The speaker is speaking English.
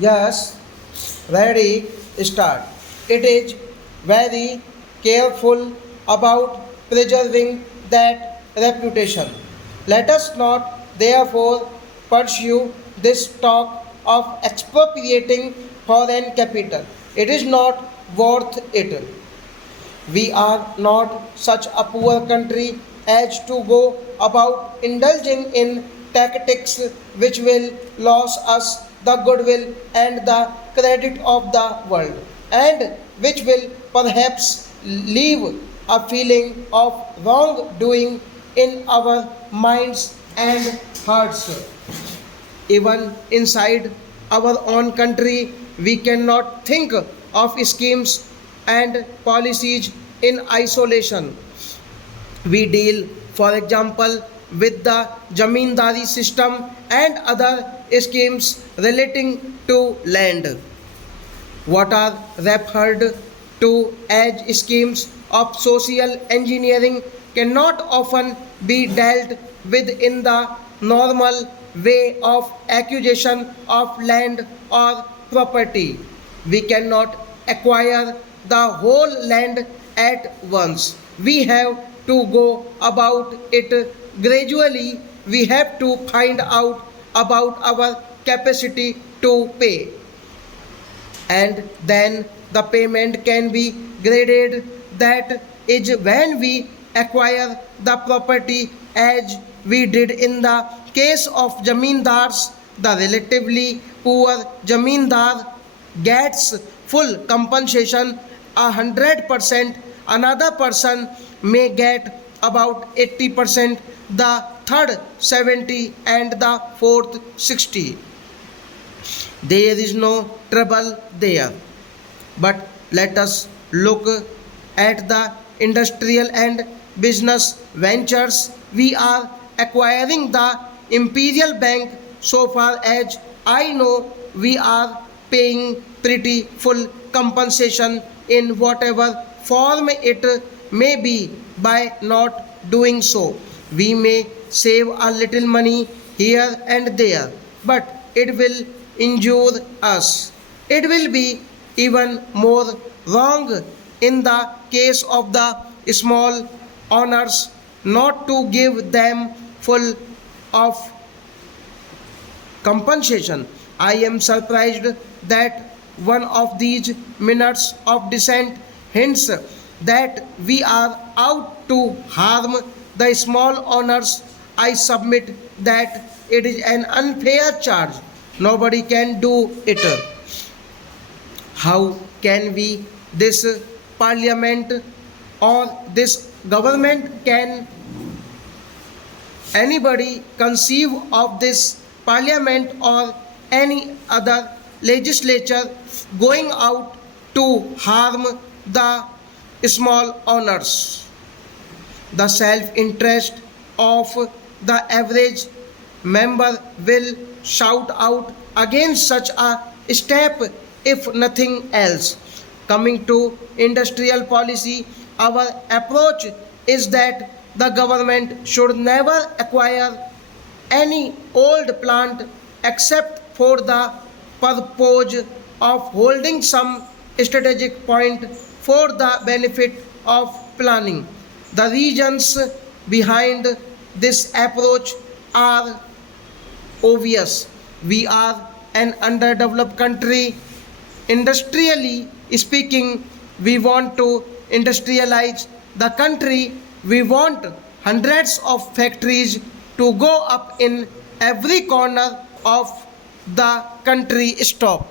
Yes, ready, start. It is very careful about preserving that reputation. Let us not therefore pursue this talk of expropriating foreign capital. It is not worth it. We are not such a poor country as to go about indulging in tactics which will lose us the goodwill and the credit of the world, and which will perhaps leave a feeling of wrongdoing in our minds and hearts. Even inside our own country, we cannot think of schemes and policies in isolation. We deal, for example, with the Jamindari system and other schemes relating to land. What are referred to as schemes of social engineering cannot often be dealt with in the normal way of acquisition of land or property. We cannot acquire the whole land at once. We have to go about it gradually. We have to find out about our capacity to pay, and then the payment can be graded. That is when we acquire the property, as we did in the case of jamindars. The relatively poor jamindar gets full compensation 100%. Another person may get about 80%, the third 70, and the fourth 60. There is no trouble there. But let us look at the industrial and business ventures. We are acquiring the Imperial Bank. So far as I know, we are paying pretty full compensation in whatever form it may be. By not doing so, we may save a little money here and there, but it will injure us. It will be even more wrong in the case of the small owners not to give them full of compensation. I am surprised that one of these minutes of dissent hints that we are out to harm the small owners. I submit that it is an unfair charge. Nobody can do it. How can we, this parliament or this government, can anybody conceive of this parliament or any other legislature going out to harm the small owners? The self interest of the average member will shout out against such a step, if nothing else. Coming to industrial policy, our approach is that the government should never acquire any old plant except for the purpose of holding some strategic point for the benefit of planning. The reasons behind this approach are obvious. We are an underdeveloped country. Industrially speaking, we want to industrialize the country. We want hundreds of factories to go up in every corner of the country. Stop.